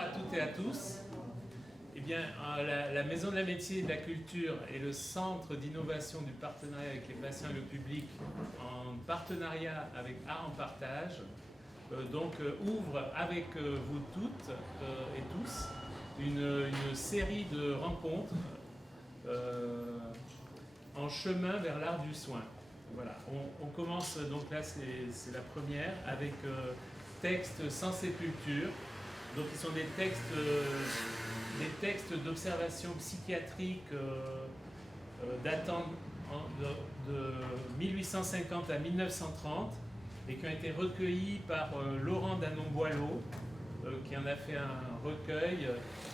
à toutes et à tous. Eh bien, la Maison de la Médecine et de la Culture est le centre d'innovation du partenariat avec les patients et le public en partenariat avec Art en Partage. Ouvre avec vous toutes et tous une série de rencontres en chemin vers l'art du soin. Voilà, on commence donc là, c'est la première, avec textes sans sépulture. Donc, ils sont des textes d'observation psychiatrique datant de 1850 à 1930 et qui ont été recueillis par Laurent Danon-Boileau, qui en a fait un recueil,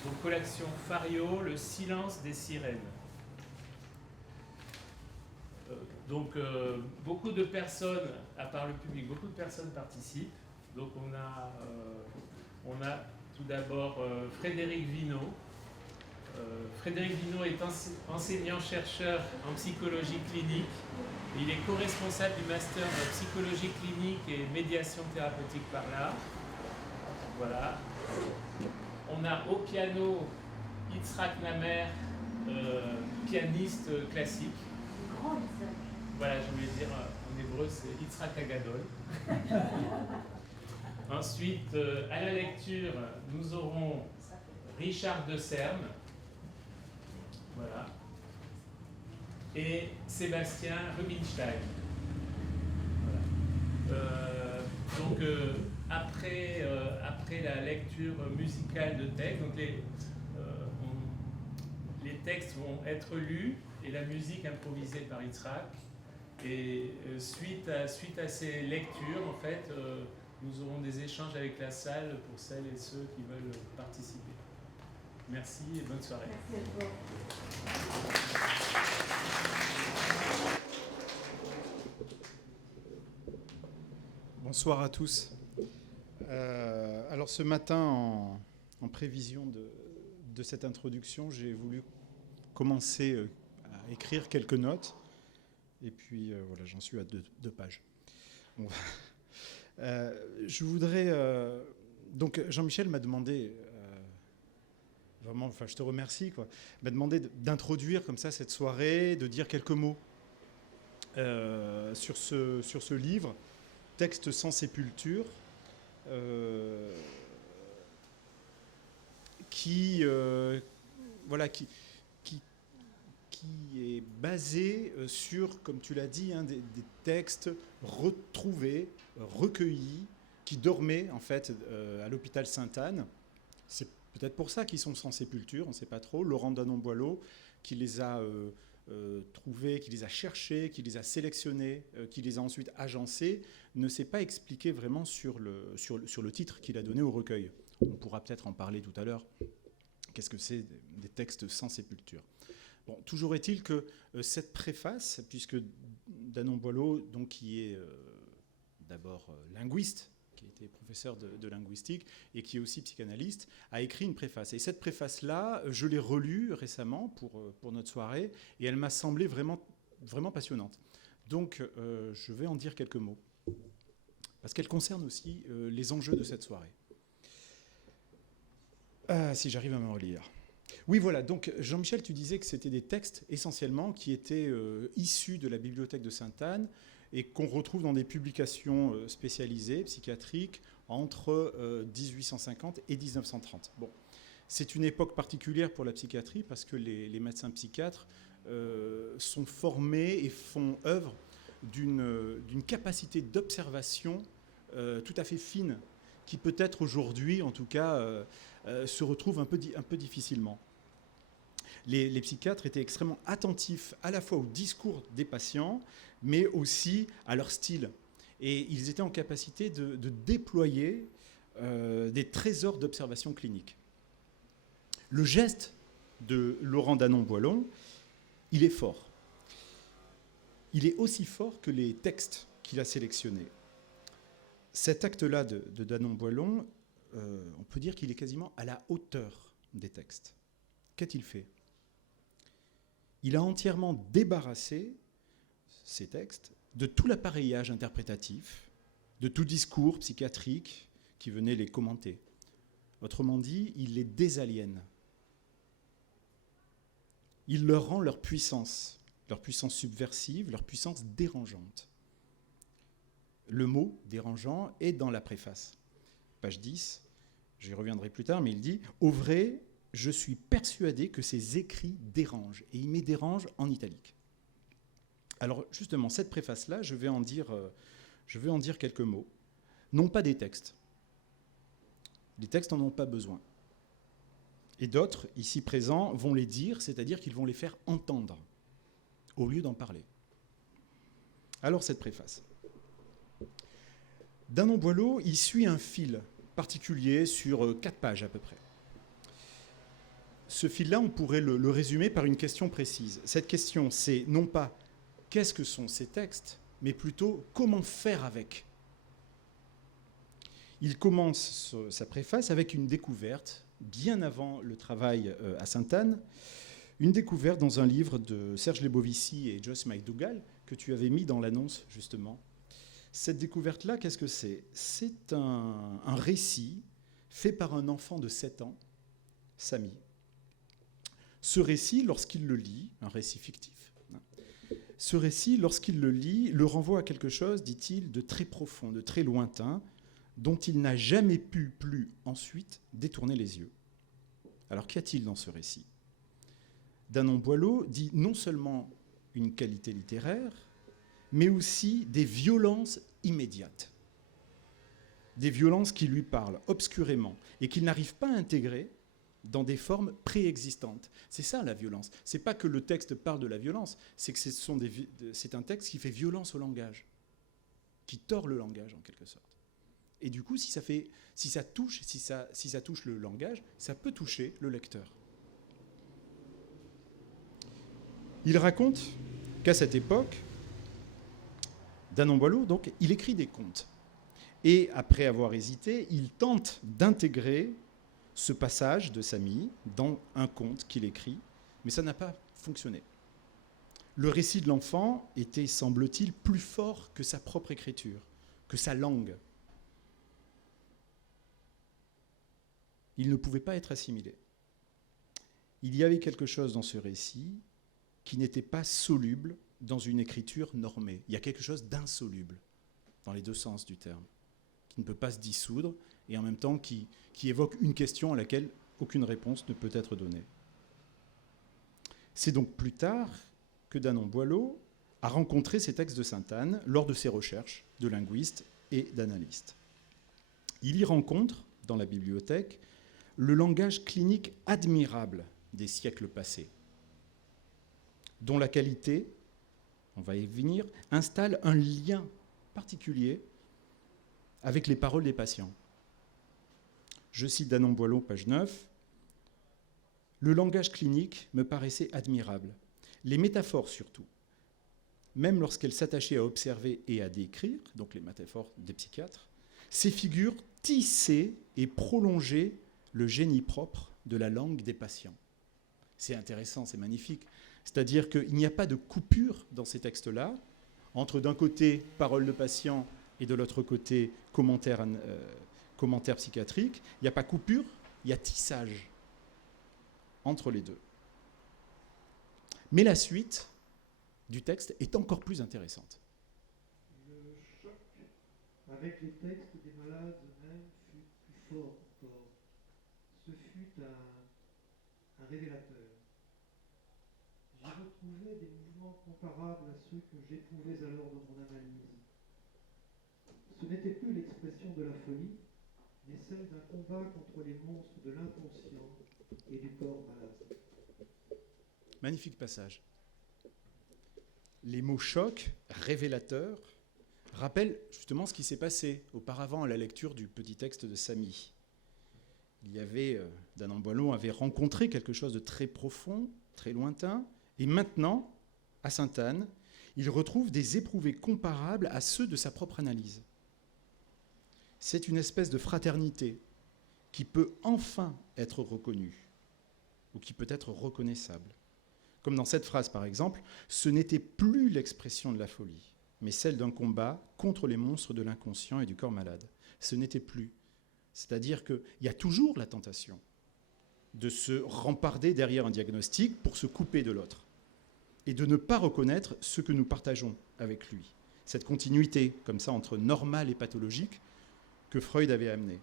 donc collection Fario, Le silence des sirènes. Beaucoup de personnes, à part le public, beaucoup de personnes participent. Donc on a tout d'abord Frédéric Vinault. Frédéric Vinault est enseignant-chercheur en psychologie clinique. Il est co-responsable du master de psychologie clinique et médiation thérapeutique par l'art. Voilà. On a au piano Yitzhak Namer, pianiste classique. Voilà, je voulais dire en hébreu, c'est Yitzhak Agadol. Ensuite, à la lecture, nous aurons Richard de Serme. Voilà. Et Sébastien Rubinstein. Voilà. Après la lecture musicale de textes, les textes vont être lus et la musique improvisée par Yitzhak. Et suite à ces lectures, en fait, nous aurons des échanges avec la salle pour celles et ceux qui veulent participer. Merci et bonne soirée. Merci. Bonsoir à tous. Alors ce matin, en prévision de cette introduction, j'ai voulu commencer à écrire quelques notes. Et puis voilà, j'en suis à deux pages. Bon. Je voudrais... donc Jean-Michel m'a demandé... vraiment, enfin, je te remercie, quoi. M'a demandé d'introduire comme ça cette soirée, de dire quelques mots sur ce livre, Texte sans sépulture, qui est basé sur, comme tu l'as dit, des textes retrouvés, recueillis, qui dormaient en fait à l'hôpital Sainte-Anne. C'est peut-être pour ça qu'ils sont sans sépulture, on ne sait pas trop. Laurent Danon-Boileau, qui les a trouvés, qui les a cherchés, qui les a sélectionnés, qui les a ensuite agencés, ne s'est pas expliqué vraiment sur le titre qu'il a donné au recueil. On pourra peut-être en parler tout à l'heure. Qu'est-ce que c'est des textes sans sépulture ? Bon, toujours est-il que cette préface, puisque Danon-Boileau, donc, qui est d'abord linguiste, qui a été professeur de linguistique et qui est aussi psychanalyste, a écrit une préface. Et cette préface-là, je l'ai relue récemment pour notre soirée et elle m'a semblé vraiment, vraiment passionnante. Donc, je vais en dire quelques mots, parce qu'elle concerne aussi les enjeux de cette soirée. Si j'arrive à me relire. Oui, voilà. Donc, Jean-Michel, tu disais que c'était des textes essentiellement qui étaient issus de la bibliothèque de Sainte-Anne et qu'on retrouve dans des publications spécialisées, psychiatriques, entre 1850 et 1930. Bon, c'est une époque particulière pour la psychiatrie parce que les médecins psychiatres sont formés et font œuvre d'une capacité d'observation tout à fait fine, qui peut-être aujourd'hui, en tout cas, se retrouve un peu difficilement. Les psychiatres étaient extrêmement attentifs à la fois au discours des patients, mais aussi à leur style. Et ils étaient en capacité de déployer des trésors d'observation clinique. Le geste de Laurent Danon-Boileau, il est fort. Il est aussi fort que les textes qu'il a sélectionnés. Cet acte-là de Danon-Boileau, on peut dire qu'il est quasiment à la hauteur des textes. Qu'a-t-il fait ? Il a entièrement débarrassé ces textes de tout l'appareillage interprétatif, de tout discours psychiatrique qui venait les commenter. Autrement dit, il les désaliène. Il leur rend leur puissance subversive, leur puissance dérangeante. Le mot dérangeant est dans la préface. Page 10, j'y reviendrai plus tard, mais il dit « Au vrai, je suis persuadé que ces écrits dérangent. » Et il met « dérange » en italique. Alors justement, cette préface-là, je vais en dire quelques mots. Non pas des textes. Les textes n'en ont pas besoin. Et d'autres, ici présents, vont les dire, c'est-à-dire qu'ils vont les faire entendre, au lieu d'en parler. Alors cette préface. Danon Boileau, il suit un fil particulier sur 4 pages à peu près. Ce fil-là, on pourrait le résumer par une question précise. Cette question, c'est non pas qu'est-ce que sont ces textes, mais plutôt comment faire avec. Il commence sa préface avec une découverte, bien avant le travail à Sainte-Anne, une découverte dans un livre de Serge Lebovici et Joyce McDougall, que tu avais mis dans l'annonce, justement. Cette découverte-là, qu'est-ce que c'est ? C'est un récit fait par un enfant de 7 ans, Samy. Ce récit, lorsqu'il le lit, un récit fictif, ce récit, lorsqu'il le lit, le renvoie à quelque chose, dit-il, de très profond, de très lointain, dont il n'a jamais pu plus ensuite détourner les yeux. Alors qu'y a-t-il dans ce récit ? Danon Boileau dit non seulement une qualité littéraire, mais aussi des violences immédiates. Des violences qui lui parlent obscurément et qu'il n'arrive pas à intégrer dans des formes préexistantes. C'est ça la violence. C'est pas que le texte parle de la violence, c'est que c'est un texte qui fait violence au langage, qui tord le langage en quelque sorte. Et du coup, si ça touche le langage, ça peut toucher le lecteur. Il raconte qu'à cette époque, Danon Boileau, donc, il écrit des contes. Et après avoir hésité, il tente d'intégrer ce passage de Samy dans un conte qu'il écrit, mais ça n'a pas fonctionné. Le récit de l'enfant était, semble-t-il, plus fort que sa propre écriture, que sa langue. Il ne pouvait pas être assimilé. Il y avait quelque chose dans ce récit qui n'était pas soluble dans une écriture normée. Il y a quelque chose d'insoluble, dans les deux sens du terme, qui ne peut pas se dissoudre, et en même temps qui évoque une question à laquelle aucune réponse ne peut être donnée. C'est donc plus tard que Danon Boileau a rencontré ces textes de Sainte-Anne lors de ses recherches de linguiste et d'analyste. Il y rencontre, dans la bibliothèque, le langage clinique admirable des siècles passés, dont la qualité, on va y venir, installe un lien particulier avec les paroles des patients. Je cite Danon Boileau, page 9. « Le langage clinique me paraissait admirable. Les métaphores surtout, même lorsqu'elles s'attachaient à observer et à décrire, donc les métaphores des psychiatres, ces figures tissaient et prolongeaient le génie propre de la langue des patients. » C'est intéressant, c'est magnifique. C'est-à-dire qu'il n'y a pas de coupure dans ces textes-là, entre d'un côté paroles de patients et de l'autre côté commentaires psychiatriques. Il n'y a pas coupure, il y a tissage entre les deux. Mais la suite du texte est encore plus intéressante. Le choc avec les textes des malades même fut plus fort encore. Ce fut un révélateur. J'y retrouvais des mouvements comparables à ceux que j'éprouvais alors dans mon analyse. Ce n'était plus l'expression de la folie, mais celle d'un combat contre les monstres de l'inconscient et du corps malade. Magnifique passage. Les mots choc, révélateur, rappellent justement ce qui s'est passé auparavant à la lecture du petit texte de Samy. Il y avait, Danon Boileau avait rencontré quelque chose de très profond, très lointain, et maintenant, à Sainte-Anne, il retrouve des éprouvés comparables à ceux de sa propre analyse. C'est une espèce de fraternité qui peut enfin être reconnue, ou qui peut être reconnaissable. Comme dans cette phrase, par exemple, « Ce n'était plus l'expression de la folie, mais celle d'un combat contre les monstres de l'inconscient et du corps malade. » Ce n'était plus. C'est-à-dire qu'il y a toujours la tentation de se remparder derrière un diagnostic pour se couper de l'autre et de ne pas reconnaître ce que nous partageons avec lui. Cette continuité, comme ça, entre normal et pathologique que Freud avait amené.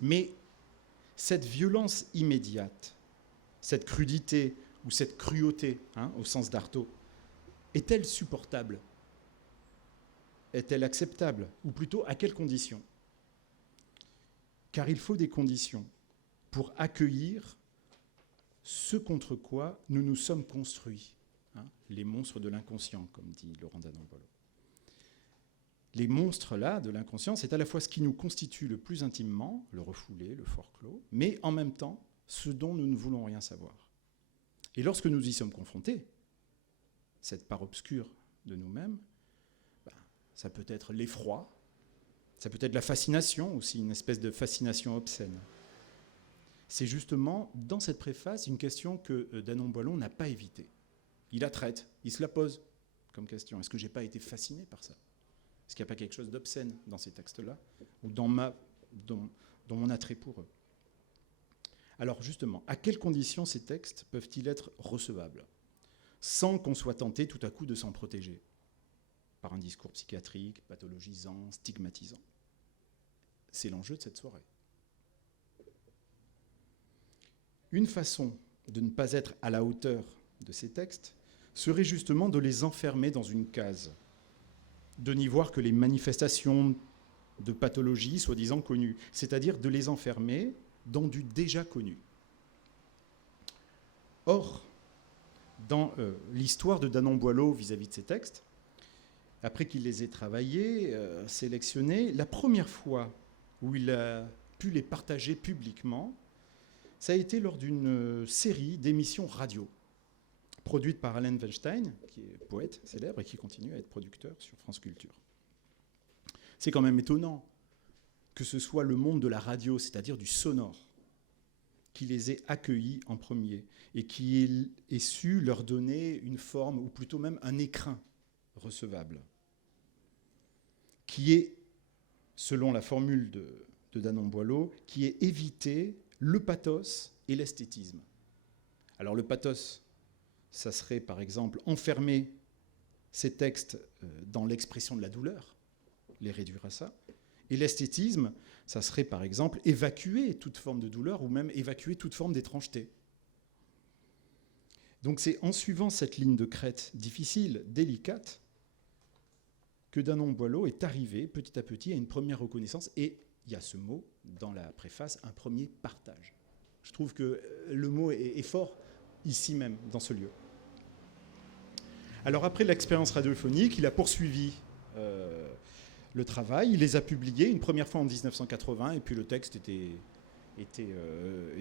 Mais cette violence immédiate, cette crudité ou cette cruauté, au sens d'Artaud, est-elle supportable? Est-elle acceptable? Ou plutôt, à quelles conditions? Car il faut des conditions pour accueillir ce contre quoi nous nous sommes construits, les monstres de l'inconscient, comme dit Laurent Danon-Boileau. Les monstres-là de l'inconscient, c'est à la fois ce qui nous constitue le plus intimement, le refoulé, le fort clos, mais en même temps, ce dont nous ne voulons rien savoir. Et lorsque nous y sommes confrontés, cette part obscure de nous-mêmes, ça peut être l'effroi, ça peut être la fascination aussi, une espèce de fascination obscène. C'est justement, dans cette préface, une question que Danon-Boileau n'a pas évitée. Il la traite, il se la pose comme question. Est-ce que je n'ai pas été fasciné par ça? Est-ce qu'il n'y a pas quelque chose d'obscène dans ces textes-là, ou dans mon attrait pour eux? Alors justement, à quelles conditions ces textes peuvent-ils être recevables, sans qu'on soit tenté tout à coup de s'en protéger par un discours psychiatrique, pathologisant, stigmatisant? C'est l'enjeu de cette soirée. Une façon de ne pas être à la hauteur de ces textes serait justement de les enfermer dans une case, de n'y voir que les manifestations de pathologie soi-disant connues, c'est-à-dire de les enfermer dans du déjà connu. Or, dans l'histoire de Danon-Boileau vis-à-vis de ces textes, après qu'il les ait travaillés, sélectionnés, la première fois où il a pu les partager publiquement, ça a été lors d'une série d'émissions radio, produite par Alain Weinstein, qui est poète célèbre et qui continue à être producteur sur France Culture. C'est quand même étonnant que ce soit le monde de la radio, c'est-à-dire du sonore, qui les ait accueillis en premier et qui ait su leur donner une forme, ou plutôt même un écrin recevable, qui est, selon la formule de Danon-Boileau, qui est éviter le pathos et l'esthétisme. Alors le pathos, ça serait par exemple enfermer ces textes dans l'expression de la douleur, les réduire à ça. Et l'esthétisme, ça serait par exemple évacuer toute forme de douleur ou même évacuer toute forme d'étrangeté. Donc c'est en suivant cette ligne de crête difficile, délicate, que Danon-Boileau est arrivé petit à petit à une première reconnaissance, et il y a ce mot dans la préface, un premier partage. Je trouve que le mot est fort ici même, dans ce lieu. Alors après l'expérience radiophonique, il a poursuivi le travail, il les a publiés une première fois en 1980, et puis le texte était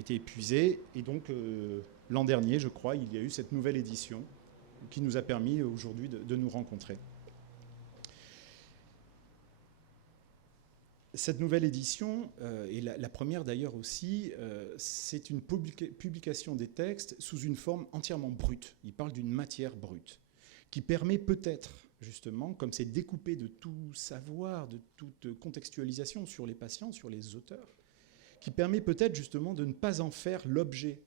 épuisé, et donc l'an dernier, je crois, il y a eu cette nouvelle édition qui nous a permis aujourd'hui de nous rencontrer. Cette nouvelle édition, et la première d'ailleurs aussi, c'est une publication des textes sous une forme entièrement brute. Il parle d'une matière brute, qui permet peut-être, justement, comme c'est découpé de tout savoir, de toute contextualisation sur les patients, sur les auteurs, qui permet peut-être justement de ne pas en faire l'objet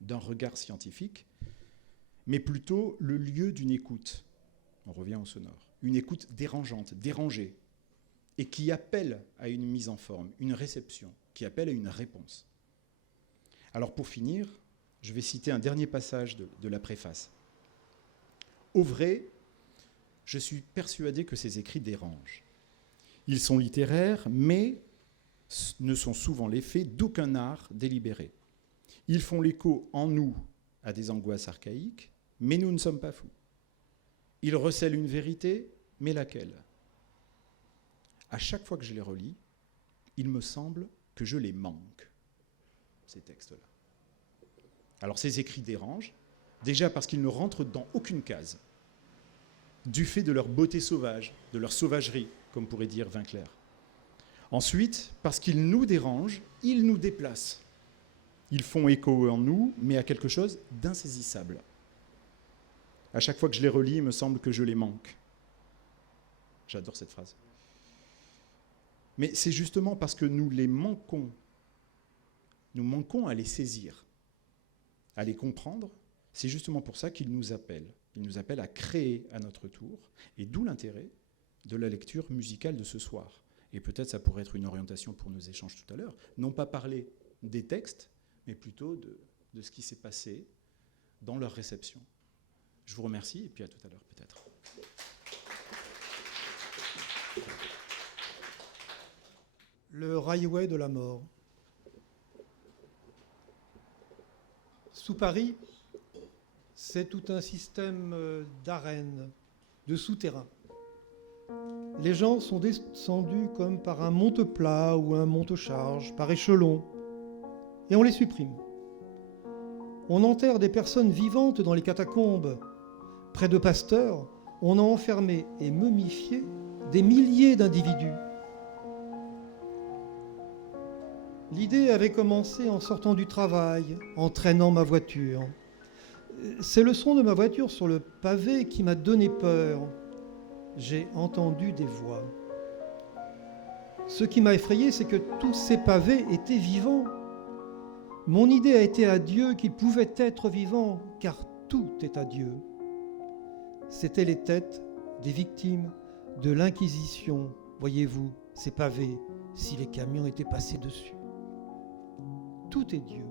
d'un regard scientifique, mais plutôt le lieu d'une écoute. On revient au sonore. Une écoute dérangeante, dérangée, et qui appelle à une mise en forme, une réception, qui appelle à une réponse. Alors pour finir, je vais citer un dernier passage de la préface. Au vrai, je suis persuadé que ces écrits dérangent. Ils sont littéraires, mais ne sont souvent l'effet d'aucun art délibéré. Ils font l'écho en nous à des angoisses archaïques, mais nous ne sommes pas fous. Ils recèlent une vérité, mais laquelle ? À chaque fois que je les relis, il me semble que je les manque, ces textes-là. Alors ces écrits dérangent, déjà parce qu'ils ne rentrent dans aucune case, du fait de leur beauté sauvage, de leur sauvagerie, comme pourrait dire Vinclair. Ensuite, parce qu'ils nous dérangent, ils nous déplacent. Ils font écho en nous, mais à quelque chose d'insaisissable. À chaque fois que je les relis, il me semble que je les manque. J'adore cette phrase. Mais c'est justement parce que nous manquons à les saisir, à les comprendre, c'est justement pour ça qu'il nous appelle. Il nous appelle à créer à notre tour, et d'où l'intérêt de la lecture musicale de ce soir. Et peut-être ça pourrait être une orientation pour nos échanges tout à l'heure, non pas parler des textes, mais plutôt de ce qui s'est passé dans leur réception. Je vous remercie, et puis à tout à l'heure peut-être. Le railway de la mort. Sous Paris, c'est tout un système d'arènes, de souterrains. Les gens sont descendus comme par un monte-plat ou un monte-charge, par échelon, et on les supprime. On enterre des personnes vivantes dans les catacombes. Près de Pasteur, on a enfermé et momifié des milliers d'individus. L'idée avait commencé en sortant du travail, en traînant ma voiture. C'est le son de ma voiture sur le pavé qui m'a donné peur. J'ai entendu des voix. Ce qui m'a effrayé, c'est que tous ces pavés étaient vivants. Mon idée a été à Dieu qu'il pouvait être vivant, car tout est à Dieu. C'étaient les têtes des victimes de l'Inquisition. Voyez-vous, ces pavés, si les camions étaient passés dessus. Tout est Dieu.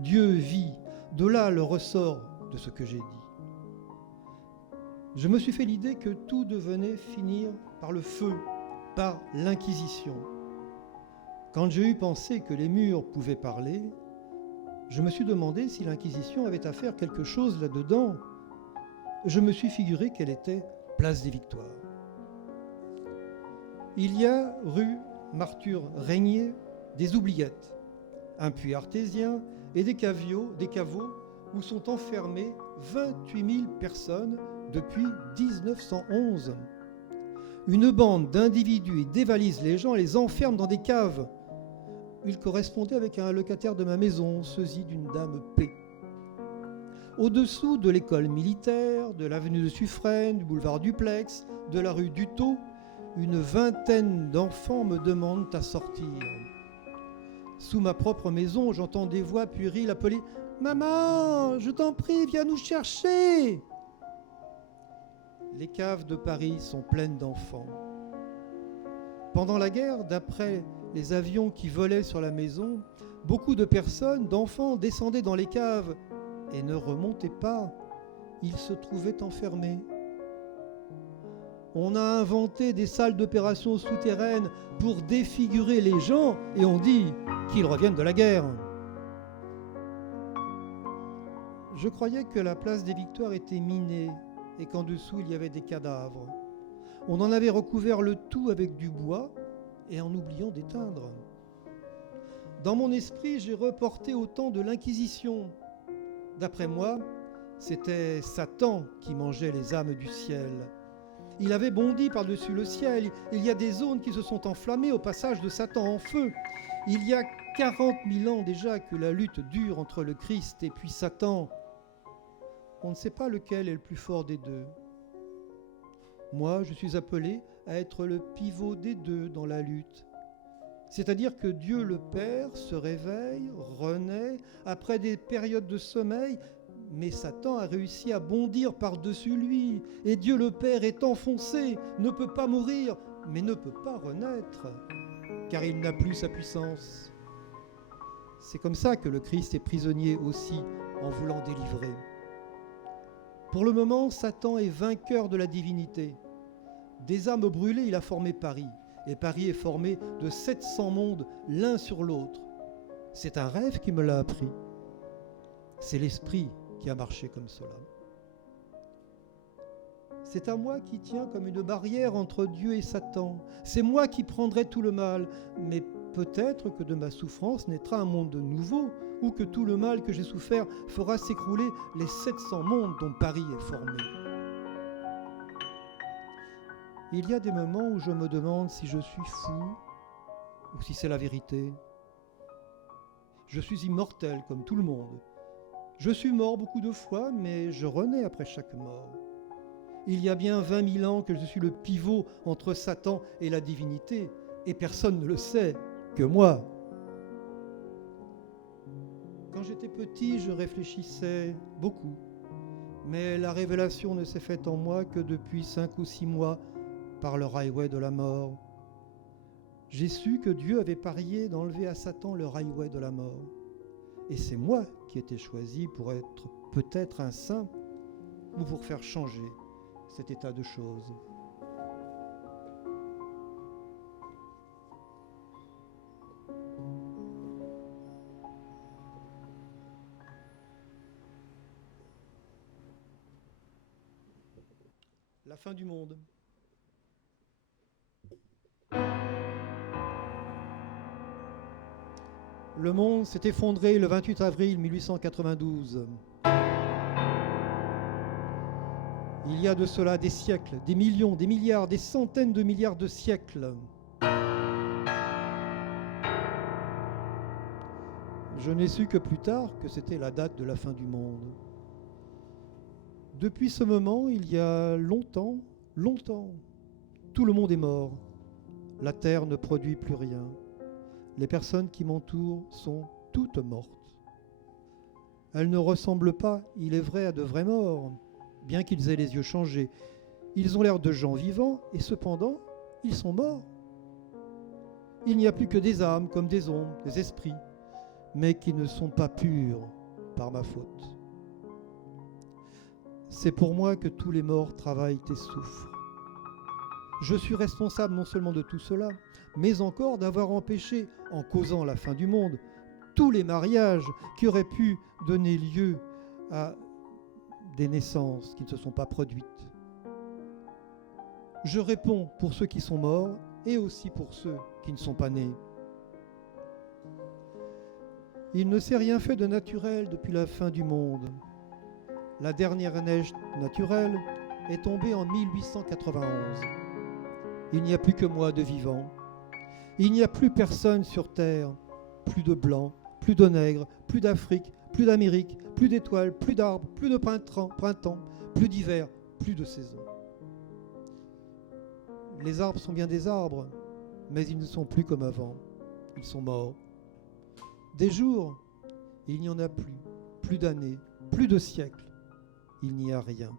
Dieu vit. De là le ressort de ce que j'ai dit. Je me suis fait l'idée que tout devenait finir par le feu, par l'Inquisition. Quand j'ai eu pensé que les murs pouvaient parler, je me suis demandé si l'Inquisition avait à faire quelque chose là-dedans. Je me suis figuré qu'elle était place des Victoires. Il y a, rue Martyr-Régnier, des oubliettes, un puits artésien et des caveaux où sont enfermées 28 000 personnes depuis 1911. Une bande d'individus dévalise les gens et les enferme dans des caves. Il correspondait avec un locataire de ma maison, sosie d'une dame P. Au-dessous de l'école militaire, de l'avenue de Suffren, du boulevard Duplex, de la rue Dutot, une vingtaine d'enfants me demandent à sortir. Sous ma propre maison, j'entends des voix puériles appeler « Maman, je t'en prie, viens nous chercher !» Les caves de Paris sont pleines d'enfants. Pendant la guerre, d'après les avions qui volaient sur la maison, beaucoup de personnes, d'enfants, descendaient dans les caves et ne remontaient pas. Ils se trouvaient enfermés. On a inventé des salles d'opération souterraines pour défigurer les gens et on dit qu'ils reviennent de la guerre. Je croyais que la place des Victoires était minée et qu'en dessous il y avait des cadavres. On en avait recouvert le tout avec du bois et en oubliant d'éteindre. Dans mon esprit, j'ai reporté au temps de l'Inquisition. D'après moi, c'était Satan qui mangeait les âmes du ciel. Il avait bondi par-dessus le ciel. Il y a des zones qui se sont enflammées au passage de Satan en feu. Il y a 40 000 ans déjà que la lutte dure entre le Christ et puis Satan. On ne sait pas lequel est le plus fort des deux. Moi, je suis appelé à être le pivot des deux dans la lutte. C'est-à-dire que Dieu le Père se réveille, renaît, après des périodes de sommeil, mais Satan a réussi à bondir par-dessus lui. Et Dieu le Père est enfoncé, ne peut pas mourir, mais ne peut pas renaître, car il n'a plus sa puissance. C'est comme ça que le Christ est prisonnier aussi, en voulant délivrer. Pour le moment, Satan est vainqueur de la divinité. Des âmes brûlées, il a formé Paris. Et Paris est formé de 700 mondes l'un sur l'autre. C'est un rêve qui me l'a appris. C'est l'esprit qui a marché comme cela. C'est à moi qui tiens comme une barrière entre Dieu et Satan. C'est moi qui prendrai tout le mal. Mais peut-être que de ma souffrance naîtra un monde nouveau, ou que tout le mal que j'ai souffert fera s'écrouler les 700 mondes dont Paris est formé. Il y a des moments où je me demande si je suis fou ou si c'est la vérité. Je suis immortel comme tout le monde. Je suis mort beaucoup de fois, mais je renais après chaque mort. Il y a bien 20 000 ans que je suis le pivot entre Satan et la divinité, Et personne ne le sait que moi. Quand j'étais petit, je réfléchissais beaucoup. Mais la révélation ne s'est faite en moi que depuis 5 ou 6 mois par le highway de la mort. J'ai su que Dieu avait parié d'enlever à Satan le highway de la mort. Et c'est moi qui étais choisi pour être peut-être un saint ou pour faire changer cet état de choses. La fin du monde. Le monde s'est effondré le 28 avril 1892. Il y a de cela des siècles, des millions, des milliards, des centaines de milliards de siècles. Je n'ai su que plus tard que c'était la date de la fin du monde. Depuis ce moment, il y a longtemps, tout le monde est mort. La terre ne produit plus rien. Les personnes qui m'entourent sont toutes mortes. Elles ne ressemblent pas, il est vrai, à de vrais morts, bien qu'ils aient les yeux changés. Ils ont l'air de gens vivants, et cependant, ils sont morts. Il n'y a plus que des âmes, comme des ombres, des esprits, mais qui ne sont pas purs par ma faute. C'est pour moi que tous les morts travaillent et souffrent. Je suis responsable non seulement de tout cela, mais encore d'avoir empêché, en causant la fin du monde, tous les mariages qui auraient pu donner lieu à des naissances qui ne se sont pas produites. Je réponds pour ceux qui sont morts et aussi pour ceux qui ne sont pas nés. Il ne s'est rien fait de naturel depuis la fin du monde. La dernière neige naturelle est tombée en 1891. Il n'y a plus que moi de vivant. Il n'y a plus personne sur Terre, plus de blancs, plus de nègres, plus d'Afrique, plus d'Amérique, plus d'étoiles, plus d'arbres, plus de printemps, plus d'hiver, plus de saison. Les arbres sont bien des arbres, mais ils ne sont plus comme avant. Ils sont morts. Des jours, il n'y en a plus, plus d'années, plus de siècles. Il n'y a rien.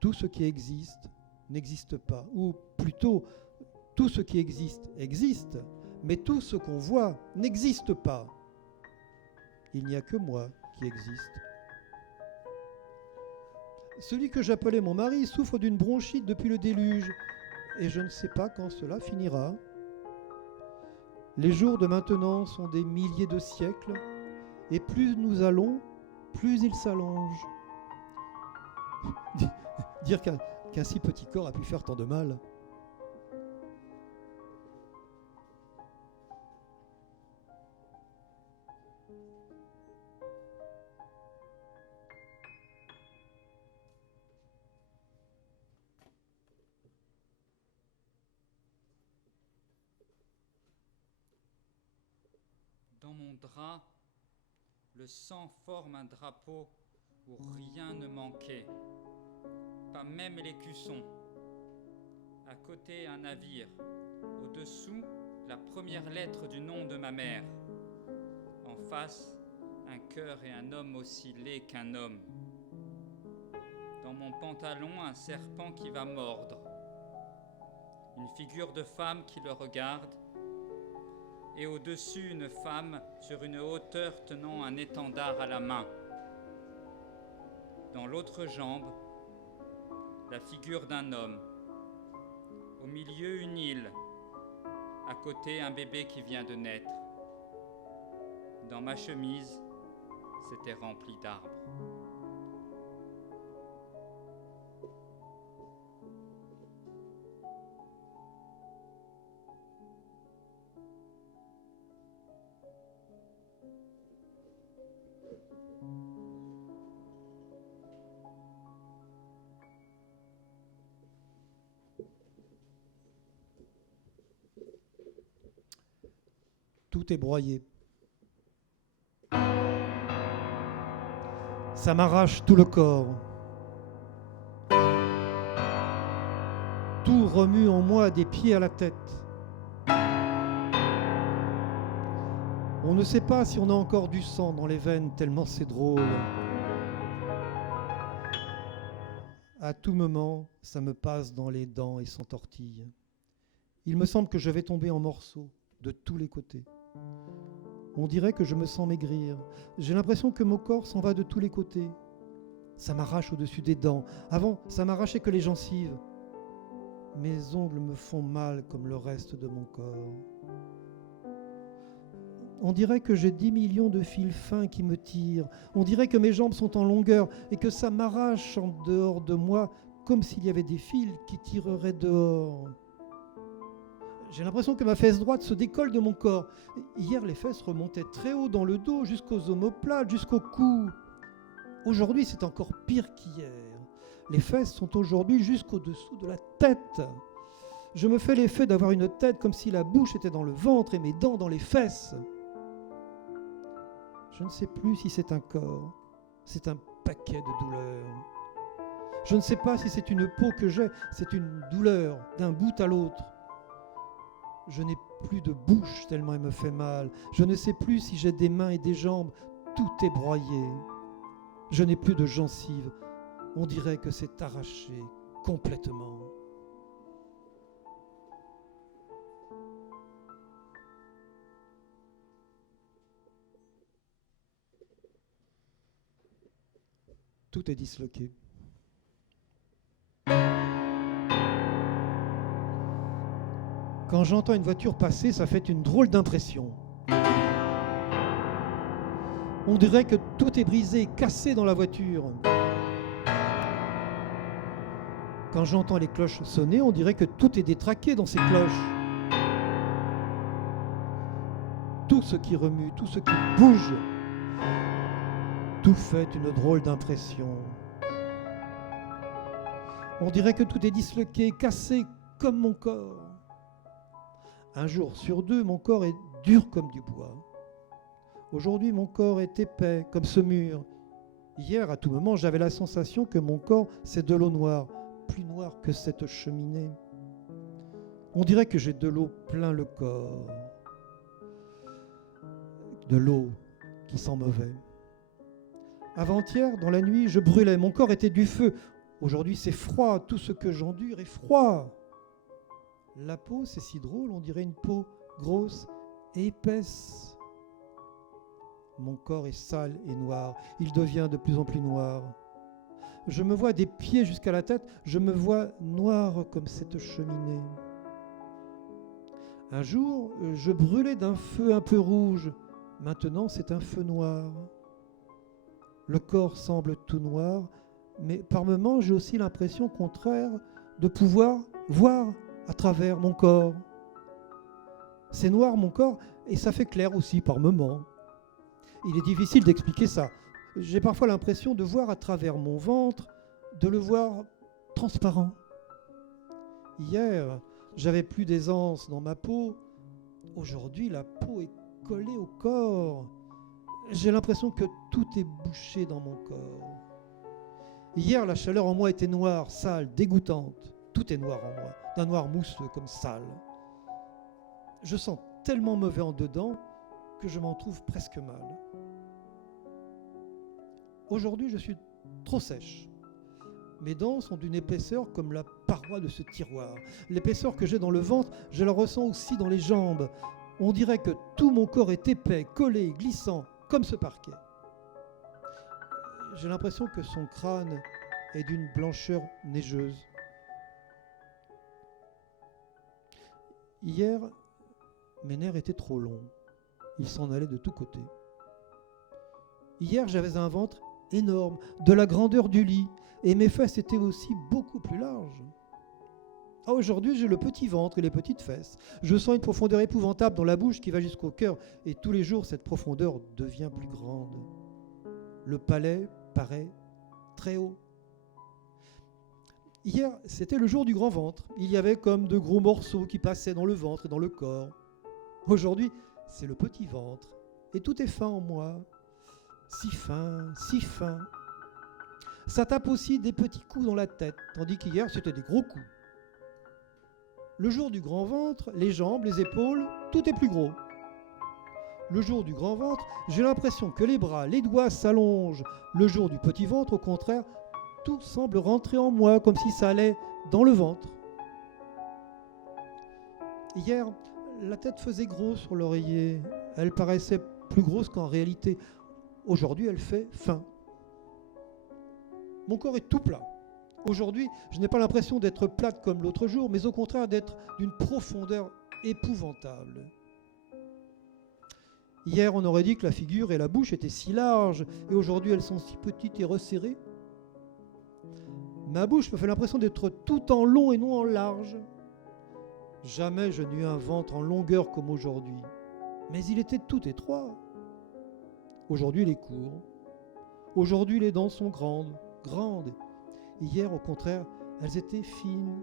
Tout ce qui existe n'existe pas, ou plutôt, tout ce qui existe existe, mais tout ce qu'on voit n'existe pas. Il n'y a que moi qui existe. Celui que j'appelais mon mari souffre d'une bronchite depuis le déluge, et je ne sais pas quand cela finira. Les jours de maintenant sont des milliers de siècles, et plus nous allons, plus ils s'allongent. Dire qu'un si petit corps a pu faire tant de mal. Dans mon drap, le sang forme un drapeau où rien ne manquait, pas même l'écusson. À côté, un navire. Au-dessous, la première lettre du nom de ma mère. En face, un cœur et un homme aussi laid qu'un homme. Dans mon pantalon, un serpent qui va mordre. Une figure de femme qui le regarde. Et au-dessus, une femme sur une hauteur tenant un étendard à la main. Dans l'autre jambe, la figure d'un homme. Au milieu, une île. À côté, un bébé qui vient de naître. Dans ma chemise, c'était rempli d'arbres. Tout est broyé. Ça m'arrache tout le corps. Tout remue en moi des pieds à la tête. On ne sait pas si on a encore du sang dans les veines, tellement c'est drôle. À tout moment, ça me passe dans les dents et s'entortille. Il me semble que je vais tomber en morceaux de tous les côtés. On dirait que je me sens maigrir. J'ai l'impression que mon corps s'en va de tous les côtés. Ça m'arrache au-dessus des dents. Avant, ça m'arrachait que les gencives. Mes ongles me font mal comme le reste de mon corps. On dirait que j'ai 10 millions de fils fins qui me tirent. On dirait que mes jambes sont en longueur et que ça m'arrache en dehors de moi comme s'il y avait des fils qui tireraient dehors. J'ai l'impression que ma fesse droite se décolle de mon corps. Hier, les fesses remontaient très haut dans le dos, jusqu'aux omoplates, jusqu'au cou. Aujourd'hui, c'est encore pire qu'hier. Les fesses sont aujourd'hui jusqu'au-dessous de la tête. Je me fais l'effet d'avoir une tête comme si la bouche était dans le ventre et mes dents dans les fesses. Je ne sais plus si c'est un corps, c'est un paquet de douleurs. Je ne sais pas si c'est une peau que j'ai, c'est une douleur d'un bout à l'autre. Je n'ai plus de bouche tellement elle me fait mal. Je ne sais plus si j'ai des mains et des jambes, tout est broyé. Je n'ai plus de gencives, on dirait que c'est arraché complètement. Tout est disloqué. Quand j'entends une voiture passer, ça fait une drôle d'impression. On dirait que tout est brisé, cassé dans la voiture. Quand j'entends les cloches sonner, on dirait que tout est détraqué dans ces cloches. Tout ce qui remue, tout ce qui bouge, tout fait une drôle d'impression. On dirait que tout est disloqué, cassé comme mon corps. Un jour sur deux, mon corps est dur comme du bois. Aujourd'hui, mon corps est épais comme ce mur. Hier, à tout moment, j'avais la sensation que mon corps, c'est de l'eau noire, plus noire que cette cheminée. On dirait que j'ai de l'eau plein le corps. De l'eau qui sent mauvais. Avant-hier, dans la nuit, je brûlais, mon corps était du feu. Aujourd'hui, c'est froid, tout ce que j'endure est froid. La peau, c'est si drôle, on dirait une peau grosse et épaisse. Mon corps est sale et noir, il devient de plus en plus noir. Je me vois des pieds jusqu'à la tête, je me vois noir comme cette cheminée. Un jour, je brûlais d'un feu un peu rouge, maintenant c'est un feu noir. Le corps semble tout noir, mais par moments j'ai aussi l'impression contraire de pouvoir voir à travers mon corps. C'est noir mon corps et ça fait clair aussi par moments. Il est difficile d'expliquer ça. J'ai parfois l'impression de voir à travers mon ventre, de le voir transparent. Hier, j'avais plus d'aisance dans ma peau. Aujourd'hui, la peau est collée au corps. J'ai l'impression que tout est bouché dans mon corps. Hier, la chaleur en moi était noire, sale, dégoûtante. Tout est noir en moi, d'un noir mousseux comme sale. Je sens tellement mauvais en dedans que je m'en trouve presque mal. Aujourd'hui, je suis trop sèche. Mes dents sont d'une épaisseur comme la paroi de ce tiroir. L'épaisseur que j'ai dans le ventre, je la ressens aussi dans les jambes. On dirait que tout mon corps est épais, collé, glissant, comme ce parquet. J'ai l'impression que son crâne est d'une blancheur neigeuse. Hier, mes nerfs étaient trop longs. Ils s'en allaient de tous côtés. Hier, j'avais un ventre énorme, de la grandeur du lit, et mes fesses étaient aussi beaucoup plus larges. Aujourd'hui, j'ai le petit ventre et les petites fesses. Je sens une profondeur épouvantable dans la bouche qui va jusqu'au cœur, et tous les jours, cette profondeur devient plus grande. Le palais paraît très haut. Hier, c'était le jour du grand ventre. Il y avait comme de gros morceaux qui passaient dans le ventre et dans le corps. Aujourd'hui, c'est le petit ventre, et tout est fin en moi. Si fin, si fin. Ça tape aussi des petits coups dans la tête, tandis qu'hier, c'était des gros coups. Le jour du grand ventre, les jambes, les épaules, tout est plus gros. Le jour du grand ventre, j'ai l'impression que les bras, les doigts s'allongent. Le jour du petit ventre, au contraire, tout semble rentrer en moi, comme si ça allait dans le ventre. Hier, la tête faisait gros sur l'oreiller. Elle paraissait plus grosse qu'en réalité. Aujourd'hui, elle fait fin. Mon corps est tout plat. Aujourd'hui, je n'ai pas l'impression d'être plate comme l'autre jour, mais au contraire d'être d'une profondeur épouvantable. Hier, on aurait dit que la figure et la bouche étaient si larges, et aujourd'hui, elles sont si petites et resserrées. Ma bouche me fait l'impression d'être tout en long et non en large. Jamais je n'ai eu un ventre en longueur comme aujourd'hui, mais il était tout étroit. Aujourd'hui, il est court. Aujourd'hui, les dents sont grandes. Hier, au contraire, elles étaient fines.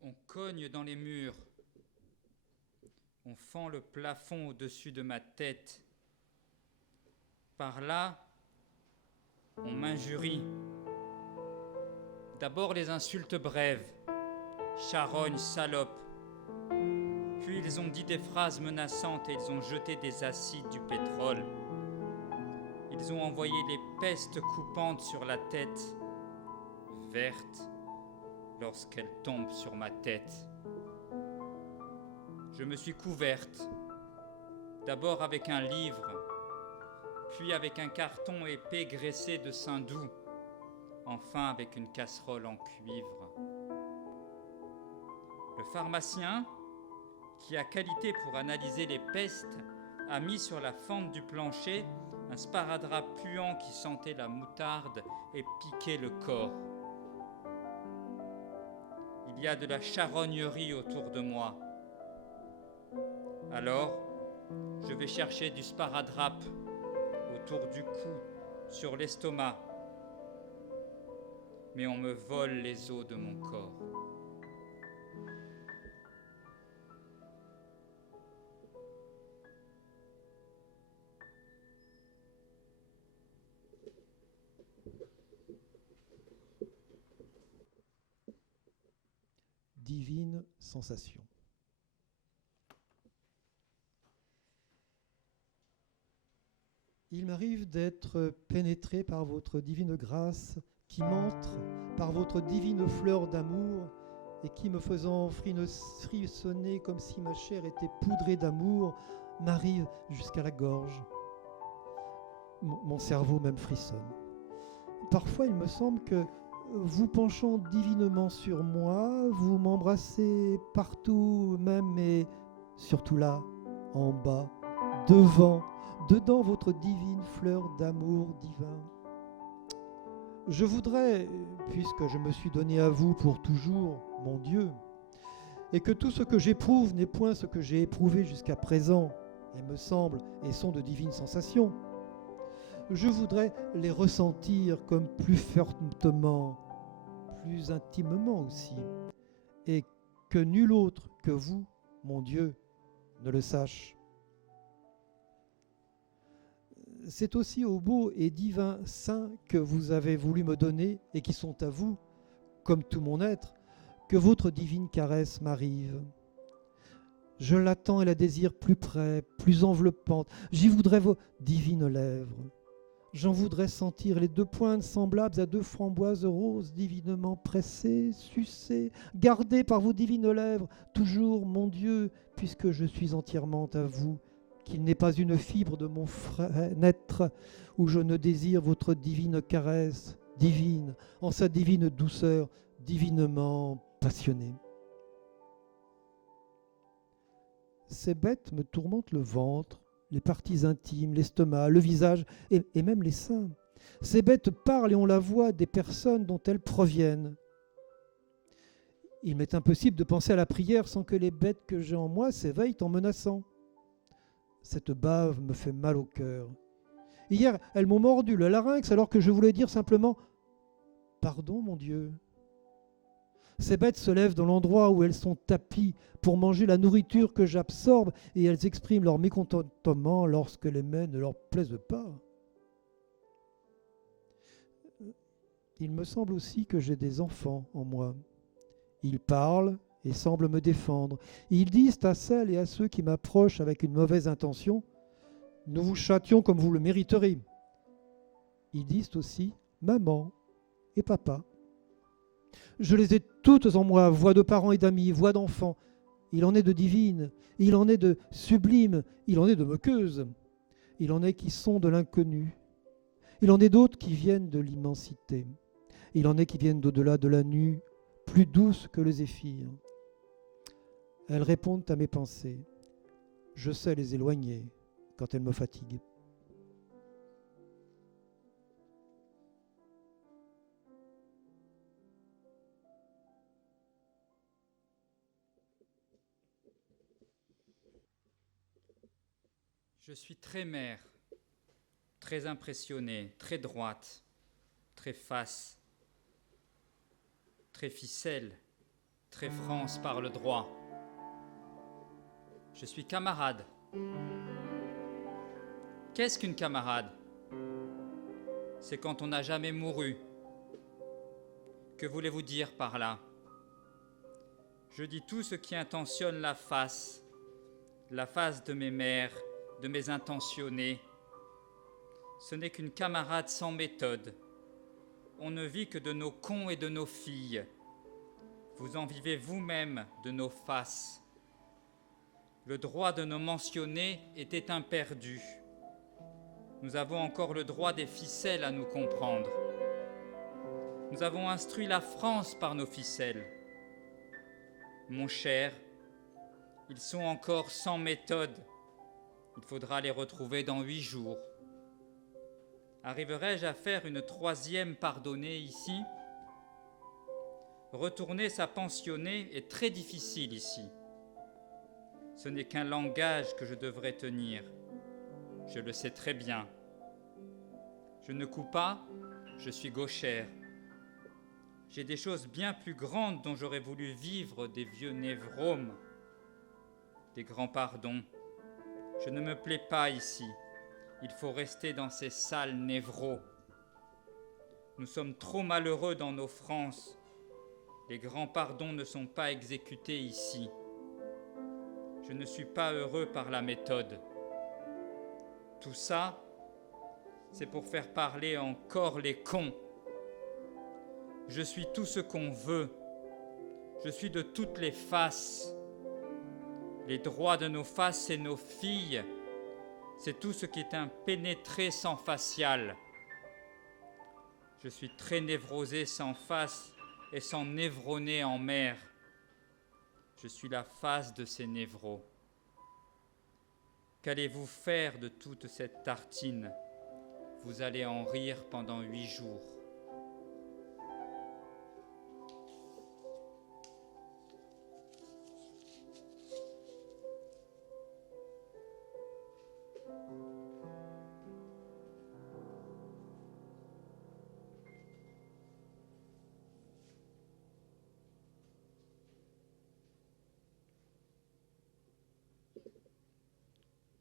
On cogne dans les murs. On fend le plafond au-dessus de ma tête. Par là, on m'injurie. D'abord les insultes brèves. Charogne, salope. Puis ils ont dit des phrases menaçantes et ils ont jeté des acides, du pétrole. Ils ont envoyé les pestes coupantes sur la tête, verte lorsqu'elle tombe sur ma tête. Je me suis couverte, d'abord avec un livre, puis avec un carton épais graissé de saindoux, enfin avec une casserole en cuivre. Le pharmacien, qui a qualité pour analyser les pestes, a mis sur la fente du plancher un sparadrap puant qui sentait la moutarde et piquait le corps. Il y a de la charognerie autour de moi. Alors, je vais chercher du sparadrap autour du cou, sur l'estomac. Mais on me vole les os de mon corps. Divine sensation. Il m'arrive d'être pénétré par votre divine grâce qui m'entre par votre divine fleur d'amour et qui, me faisant frissonner comme si ma chair était poudrée d'amour, m'arrive jusqu'à la gorge. Mon cerveau même frissonne. Parfois, il me semble que vous penchant divinement sur moi, vous m'embrassez partout même, mais surtout là, en bas, dedans votre divine fleur d'amour divin. Je voudrais, puisque je me suis donné à vous pour toujours, mon Dieu, et que tout ce que j'éprouve n'est point ce que j'ai éprouvé jusqu'à présent, et me semble, et sont de divines sensations, je voudrais les ressentir comme plus fortement, plus intimement aussi, et que nul autre que vous, mon Dieu, ne le sache. C'est aussi aux beaux et divins seins que vous avez voulu me donner et qui sont à vous, comme tout mon être, que votre divine caresse m'arrive. Je l'attends et la désire plus près, plus enveloppante. J'y voudrais vos divines lèvres. J'en voudrais sentir les deux pointes semblables à deux framboises roses divinement pressées, sucées, gardées par vos divines lèvres, toujours, mon Dieu, puisque je suis entièrement à vous, qu'il n'est pas une fibre de mon être où je ne désire votre divine caresse, divine, en sa divine douceur, divinement passionnée. Ces bêtes me tourmentent le ventre, les parties intimes, l'estomac, le visage et même les seins. Ces bêtes parlent et on la voit des personnes dont elles proviennent. Il m'est impossible de penser à la prière sans que les bêtes que j'ai en moi s'éveillent en menaçant. Cette bave me fait mal au cœur. Hier, elles m'ont mordu le larynx alors que je voulais dire simplement « Pardon, mon Dieu ». Ces bêtes se lèvent dans l'endroit où elles sont tapies pour manger la nourriture que j'absorbe et elles expriment leur mécontentement lorsque les mets ne leur plaisent pas. Il me semble aussi que j'ai des enfants en moi. Ils parlent et semblent me défendre. Ils disent à celles et à ceux qui m'approchent avec une mauvaise intention « Nous vous châtions comme vous le mériterez ». Ils disent aussi « Maman et papa ». Je les ai toutes en moi, voix de parents et d'amis, voix d'enfants. Il en est de divines, il en est de sublimes, il en est de moqueuses. Il en est qui sont de l'inconnu. Il en est d'autres qui viennent de l'immensité. Il en est qui viennent d'au-delà de la nue, plus douces que le zéphyr. Elles répondent à mes pensées. Je sais les éloigner quand elles me fatiguent. Je suis très mère, très impressionnée, très droite, très face, très ficelle, très France par le droit. Je suis camarade. Qu'est-ce qu'une camarade? C'est quand on n'a jamais mouru. Que voulez-vous dire par là? Je dis tout ce qui intentionne la face de mes mères, de mes intentionnés. Ce n'est qu'une camarade sans méthode. On ne vit que de nos cons et de nos filles. Vous en vivez vous-même de nos faces. Le droit de nos mentionnés était imperdu. Nous avons encore le droit des ficelles à nous comprendre. Nous avons instruit la France par nos ficelles. Mon cher, ils sont encore sans méthode. Il faudra les retrouver dans 8 jours. Arriverai-je à faire une 3e pardonnée ici? Retourner sa pensionnée est très difficile ici. Ce n'est qu'un langage que je devrais tenir. Je le sais très bien. Je ne couds pas, je suis gauchère. J'ai des choses bien plus grandes dont j'aurais voulu vivre, des vieux névromes, des grands pardons. Je ne me plais pas ici. Il faut rester dans ces sales névros. Nous sommes trop malheureux dans nos Frances. Les grands pardons ne sont pas exécutés ici. Je ne suis pas heureux par la méthode. Tout ça, c'est pour faire parler encore les cons. Je suis tout ce qu'on veut. Je suis de toutes les faces. Les droits de nos faces et nos filles, c'est tout ce qui est impénétré sans facial. Je suis très névrosé sans face et sans névroné en mer. Je suis la face de ces névros. Qu'allez-vous faire de toute cette tartine? Vous allez en rire pendant 8 jours.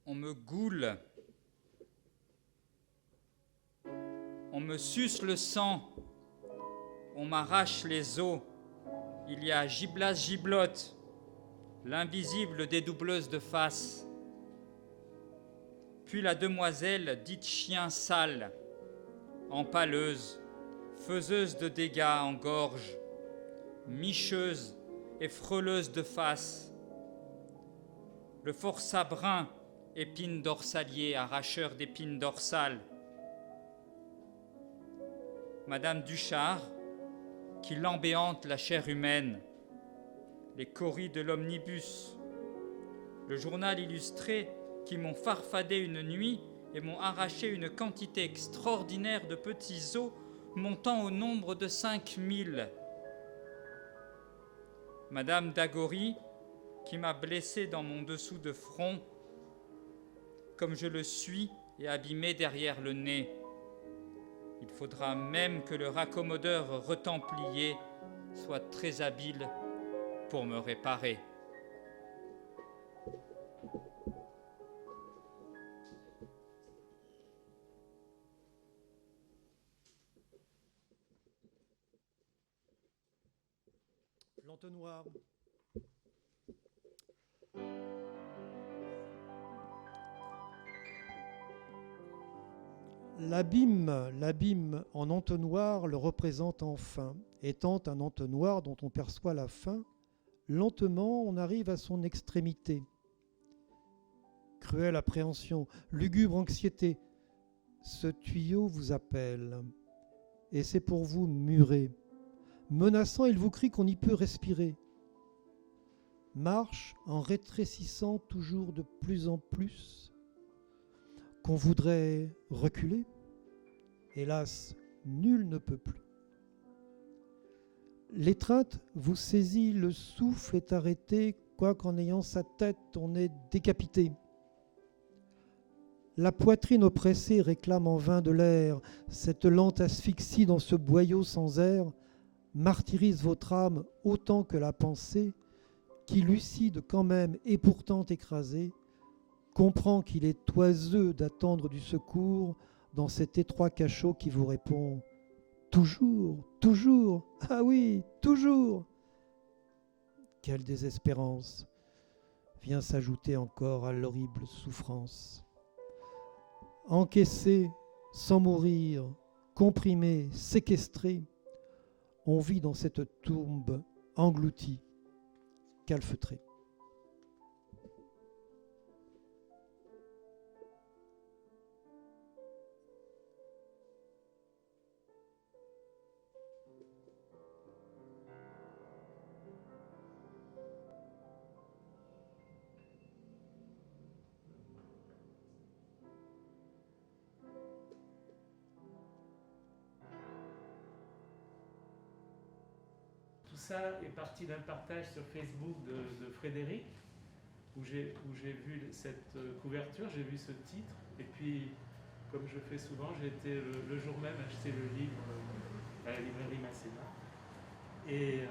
On me goule, on me suce le sang, on m'arrache les os. Il y a Giblas Giblotte, l'invisible dédoubleuse de face. Puis la demoiselle dite chien sale, empaleuse, faiseuse de dégâts en gorge, micheuse et frôleuse de face. Le forçat brun, épine dorsalier, arracheur d'épines dorsales. Madame Duchard, qui lambéante la chair humaine, les coris de l'omnibus, le journal illustré qui m'ont farfadé une nuit et m'ont arraché une quantité extraordinaire de petits os montant au nombre de 5000. Madame Dagory, qui m'a blessé dans mon dessous de front, comme je le suis et abîmé derrière le nez. Il faudra même que le raccommodeur retemplier soit très habile pour me réparer. L'entonnoir. L'abîme en entonnoir le représente enfin. Étant un entonnoir dont on perçoit la fin, lentement on arrive à son extrémité. Cruelle appréhension, lugubre anxiété, ce tuyau vous appelle, et c'est pour vous murer. Menaçant, il vous crie qu'on n'y peut respirer. Marche en rétrécissant toujours de plus en plus, qu'on voudrait reculer. Hélas, nul ne peut plus. L'étreinte vous saisit, le souffle est arrêté, quoiqu'en ayant sa tête, on est décapité. La poitrine oppressée réclame en vain de l'air. Cette lente asphyxie dans ce boyau sans air martyrise votre âme autant que la pensée, qui, lucide quand même et pourtant écrasée, comprend qu'il est oiseux d'attendre du secours dans cet étroit cachot qui vous répond « Toujours, toujours, ah oui, toujours !» Quelle désespérance vient s'ajouter encore à l'horrible souffrance. Encaissé, sans mourir, comprimé, séquestré, on vit dans cette tombe engloutie, calfeutrée. Tout ça est parti d'un partage sur Facebook de Frédéric, où j'ai vu cette couverture, j'ai vu ce titre, et puis, comme je fais souvent, j'ai été le jour même acheter le livre à la librairie Masséna. Et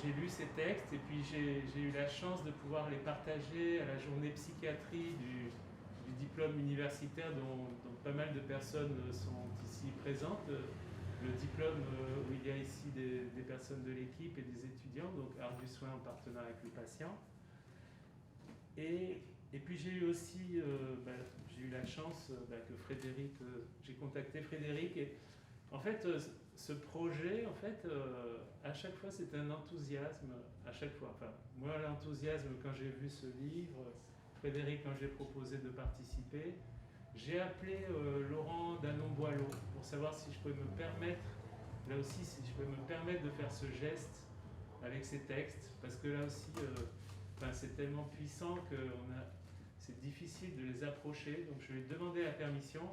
j'ai lu ces textes, et puis j'ai eu la chance de pouvoir les partager à la journée psychiatrie du diplôme universitaire dont pas mal de personnes sont ici présentes. Le diplôme où il y a ici des personnes de l'équipe et des étudiants, donc art du soin en partenariat avec le patient. Et puis j'ai eu aussi, j'ai eu la chance que Frédéric, j'ai contacté Frédéric, et en fait ce projet, en fait, à chaque fois c'est un enthousiasme, à chaque fois. Enfin, moi l'enthousiasme quand j'ai vu ce livre, Frédéric quand j'ai proposé de participer. J'ai appelé Laurent Danon-Boileau pour savoir si je pouvais me permettre, là aussi, si je pouvais me permettre de faire ce geste avec ces textes, parce que là aussi, c'est tellement puissant que c'est difficile de les approcher. Donc je lui ai demandé la permission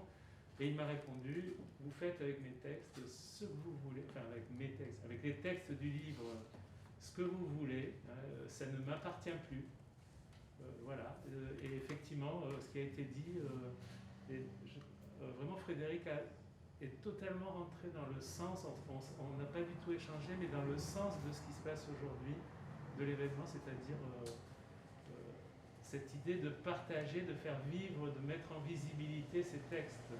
et il m'a répondu, vous faites avec mes textes ce que vous voulez, enfin avec mes textes, avec les textes du livre, ce que vous voulez, ça ne m'appartient plus. Voilà, et effectivement, ce qui a été dit, vraiment Frédéric est totalement rentré dans le sens, on n'a pas du tout échangé, mais dans le sens de ce qui se passe aujourd'hui, de l'événement, c'est-à-dire cette idée de partager, de faire vivre, de mettre en visibilité ces textes.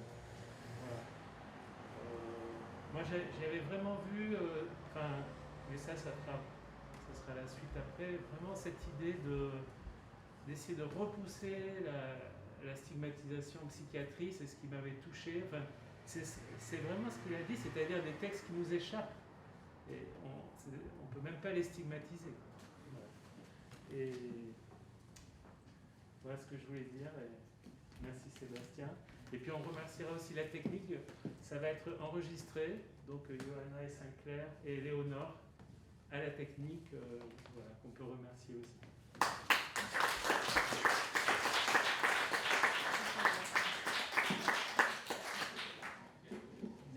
Voilà. Moi j'avais vraiment vu, mais ça sera la suite après, vraiment cette idée d'essayer de repousser la stigmatisation en psychiatrie, c'est ce qui m'avait touché. Enfin, c'est vraiment ce qu'il a dit, c'est-à-dire des textes qui nous échappent. Et on ne peut même pas les stigmatiser. Voilà. Et voilà ce que je voulais dire. Et merci Sébastien. Et puis on remerciera aussi la technique. Ça va être enregistré. Donc Johanna et Sinclair et Léonore à la technique, voilà, qu'on peut remercier aussi.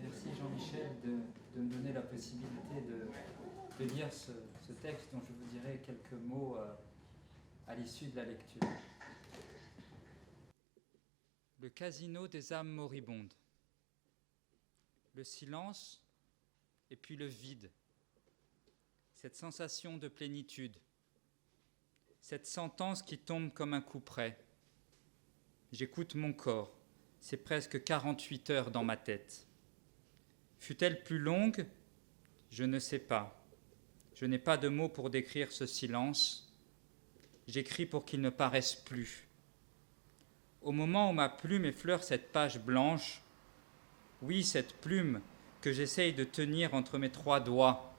Merci Jean-Michel de me donner la possibilité de lire ce texte dont je vous dirai quelques mots à l'issue de la lecture. le casino des âmes moribondes. Le silence et puis le vide. Cette sensation de plénitude. Cette sentence qui tombe comme un couperet. J'écoute mon corps. C'est presque 48 heures dans ma tête. Fut-elle plus longue ? Je ne sais pas. Je n'ai pas de mots pour décrire ce silence. J'écris pour qu'il ne paraisse plus. Au moment où ma plume effleure cette page blanche, oui, cette plume que j'essaye de tenir entre mes 3 doigts,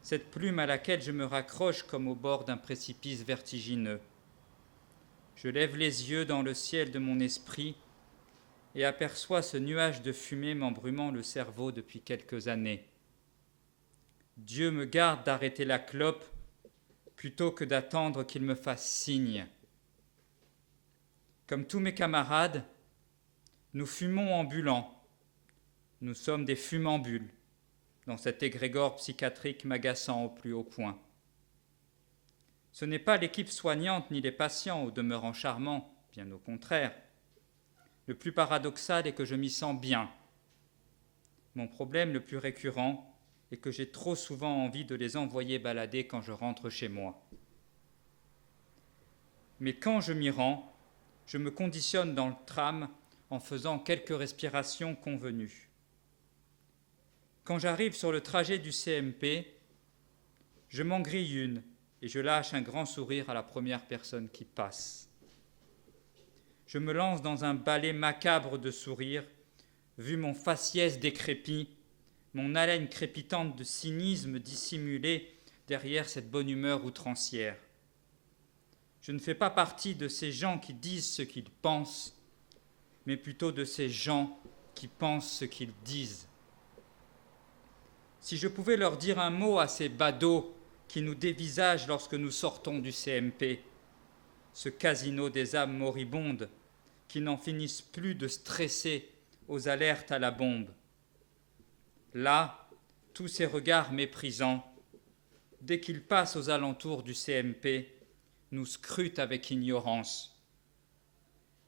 cette plume à laquelle je me raccroche comme au bord d'un précipice vertigineux. Je lève les yeux dans le ciel de mon esprit et aperçois ce nuage de fumée m'embrumant le cerveau depuis quelques années. Dieu me garde d'arrêter la clope plutôt que d'attendre qu'il me fasse signe. Comme tous mes camarades, nous fumons ambulants. Nous sommes des fumanbules dans cet égrégore psychiatrique m'agaçant au plus haut point. Ce n'est pas l'équipe soignante ni les patients au demeurant charmants, bien au contraire. Le plus paradoxal est que je m'y sens bien. Mon problème le plus récurrent est que j'ai trop souvent envie de les envoyer balader quand je rentre chez moi. Mais quand je m'y rends, je me conditionne dans le tram en faisant quelques respirations convenues. Quand j'arrive sur le trajet du CMP, je m'en grille une et je lâche un grand sourire à la première personne qui passe. Je me lance dans un ballet macabre de sourires, vu mon faciès décrépit, mon haleine crépitante de cynisme dissimulé derrière cette bonne humeur outrancière. Je ne fais pas partie de ces gens qui disent ce qu'ils pensent, mais plutôt de ces gens qui pensent ce qu'ils disent. Si je pouvais leur dire un mot à ces badauds qui nous dévisagent lorsque nous sortons du CMP, ce casino des âmes moribondes qui n'en finissent plus de stresser aux alertes à la bombe. Là, tous ces regards méprisants, dès qu'ils passent aux alentours du CMP, nous scrutent avec ignorance.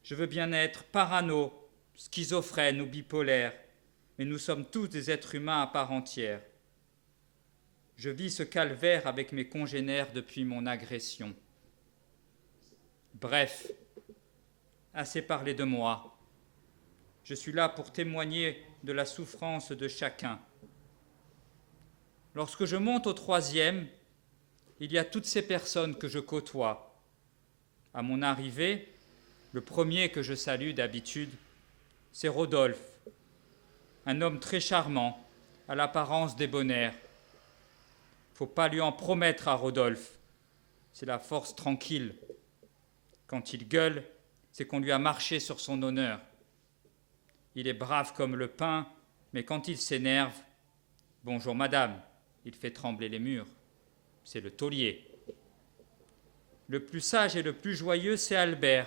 Je veux bien être parano, schizophrène ou bipolaire, mais nous sommes tous des êtres humains à part entière. Je vis ce calvaire avec mes congénères depuis mon agression. Bref, assez parlé de moi. Je suis là pour témoigner de la souffrance de chacun. Lorsque je monte au 3e, il y a toutes ces personnes que je côtoie. À mon arrivée, le premier que je salue d'habitude, c'est Rodolphe, un homme très charmant, à l'apparence débonnaire. Faut pas lui en promettre à Rodolphe, c'est la force tranquille. Quand il gueule, c'est qu'on lui a marché sur son honneur. Il est brave comme le pain, mais quand il s'énerve, bonjour madame, il fait trembler les murs. C'est le taulier. Le plus sage et le plus joyeux, c'est Albert.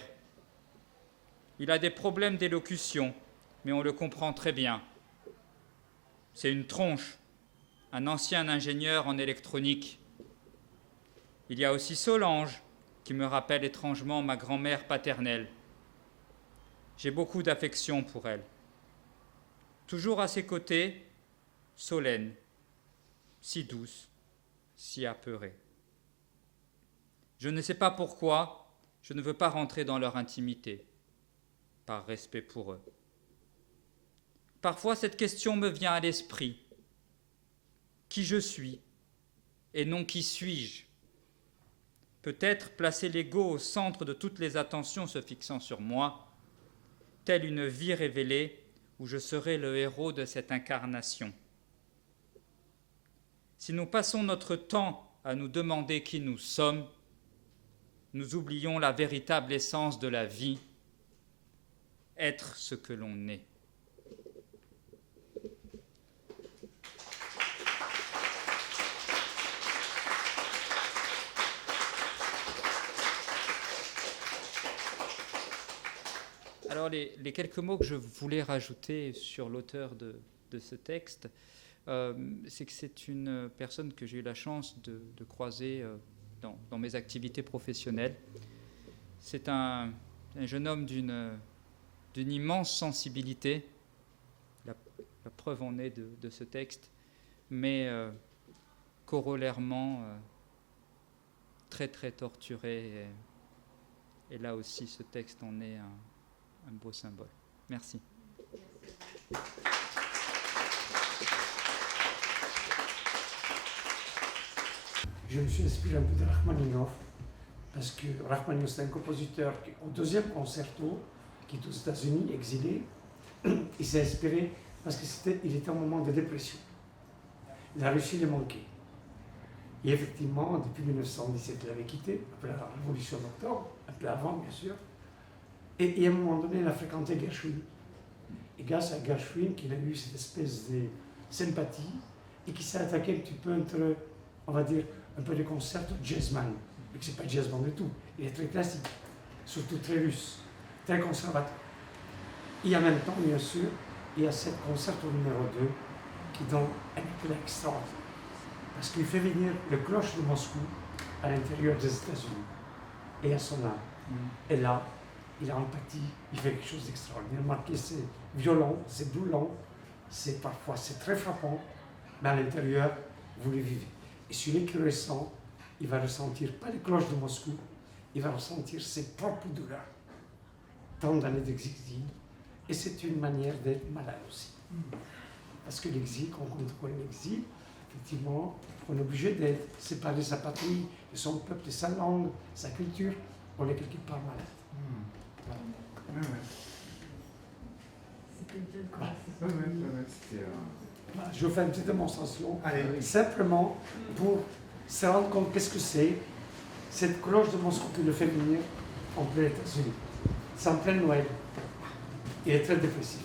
Il a des problèmes d'élocution, mais on le comprend très bien. C'est une tronche, un ancien ingénieur en électronique. Il y a aussi Solange, qui me rappelle étrangement ma grand-mère paternelle. J'ai beaucoup d'affection pour elle. Toujours à ses côtés, Solène, si douce, si apeurée. Je ne sais pas pourquoi, je ne veux pas rentrer dans leur intimité, par respect pour eux. Parfois, cette question me vient à l'esprit. Qui je suis et non qui suis-je ? Peut-être placer l'ego au centre de toutes les attentions se fixant sur moi, telle une vie révélée où je serai le héros de cette incarnation. Si nous passons notre temps à nous demander qui nous sommes, nous oublions la véritable essence de la vie, être ce que l'on est. Alors les quelques mots que je voulais rajouter sur l'auteur de ce texte, c'est que c'est une personne que j'ai eu la chance de croiser dans mes activités professionnelles. C'est un jeune homme d'une d'une immense sensibilité. La preuve en est de ce texte, mais corollairement très très torturé. Et là aussi, ce texte en est un beau symbole. Merci. Je me suis inspiré un peu de Rachmaninov, parce que Rachmaninov, c'est un compositeur qui, au deuxième concerto, qui est aux États-Unis, exilé, il s'est inspiré parce qu'il était en moment de dépression. La Russie le manquait. Et effectivement, depuis 1917, il avait quitté, après la Révolution d'Octobre, un peu avant, bien sûr. Et à un moment donné, il a fréquenté Gershwin. Et grâce à Gershwin, qu'il a eu cette espèce de sympathie, et qui s'est attaqué un petit peu entre, on va dire, un peu de concerto jazzman. Mais que ce n'est pas jazzman du tout. Il est très classique, surtout très russe, très conservateur. Et en même temps, bien sûr, il y a ce concerto numéro 2 qui donne un éclat extraordinaire. Parce qu'il fait venir le cloche de Moscou à l'intérieur des États-Unis et à son âme. Et là, il a empathie, il fait quelque chose d'extraordinaire. Remarquez, c'est violent, c'est brûlant, parfois c'est très frappant, mais à l'intérieur, vous le vivez. Et celui qui ressent, il va ressentir pas les cloches de Moscou, il va ressentir ses propres douleurs. Tant d'années d'exil, et c'est une manière d'être malade aussi. Parce que l'exil, quand on connaît l'exil, effectivement, on est obligé d'être séparé de sa patrie, de son peuple, de sa langue, sa culture, on est quelque part malade. C'était une belle conversation. Voilà, je fais une petite démonstration, simplement pour se rendre compte qu'est-ce que c'est cette cloche de Moscou qui le fait venir en plein États-Unis. C'est en plein Noël. Il est très dépressif.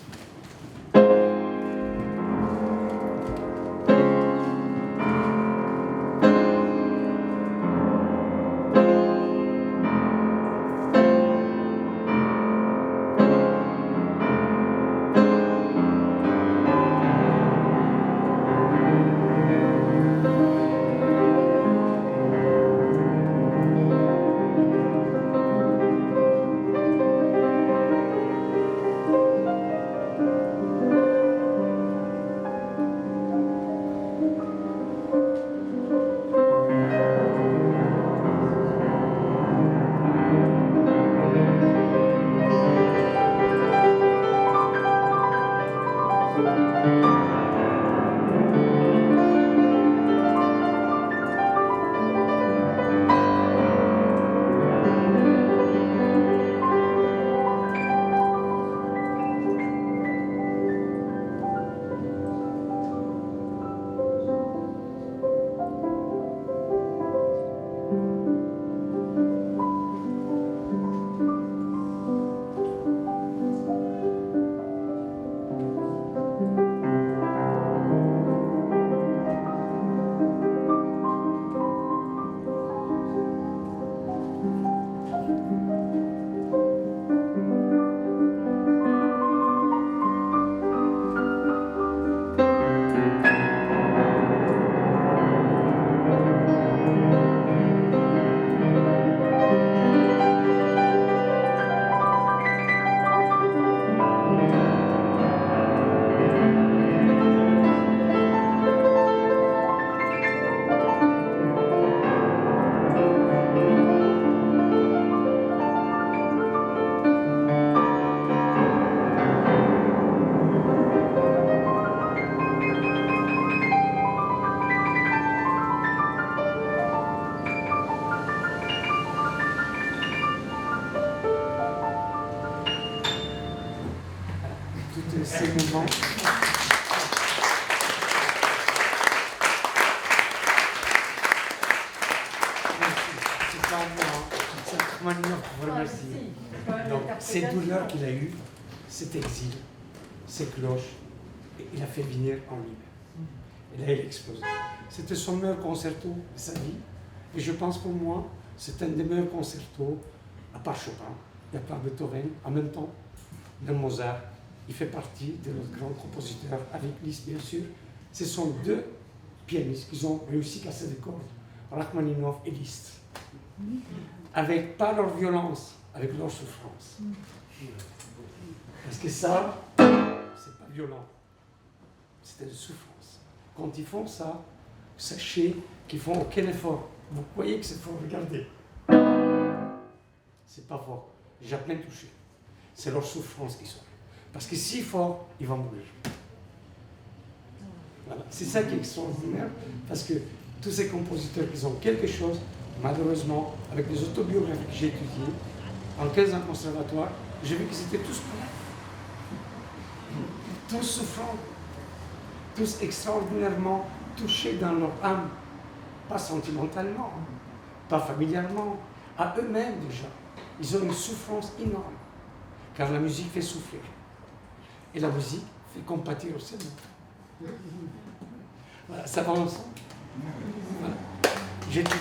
Ces moments. C'est pas moi, c'est Rachmaninov pour vous remercier. Donc, ces douleurs qu'il a eues, cet exil, ces cloches, il a fait venir en lui-même. Et là, il a explosé. C'était son meilleur concerto de sa vie. Et je pense pour moi, c'est un des meilleurs concertos, à part Chopin, et à part Beethoven, en même temps, de Mozart. Il fait partie de notre grand compositeur, avec Liszt bien sûr. Ce sont deux pianistes qui ont réussi à casser des cordes, Rachmaninov et Liszt. Avec pas leur violence, avec leur souffrance. Parce que ça, c'est pas violent. C'est une souffrance. Quand ils font ça, sachez qu'ils font aucun effort. Vous voyez que c'est fort, regardez. C'est pas fort. J'ai à peine touché. C'est leur souffrance qui sont. Parce que si fort, ils vont mourir. Voilà. C'est ça qui est extraordinaire, parce que tous ces compositeurs qui ont quelque chose, malheureusement, avec les autobiographies que j'ai étudiées, en 15 ans de conservatoire, j'ai vu qu'ils étaient tous pareils. Tous souffrants, tous extraordinairement touchés dans leur âme, pas sentimentalement, pas familialement, à eux-mêmes déjà. Ils ont une souffrance énorme, car la musique fait souffrir. Et la musique fait compatir au cerveau. Voilà, ça va ensemble. Voilà. J'étudie.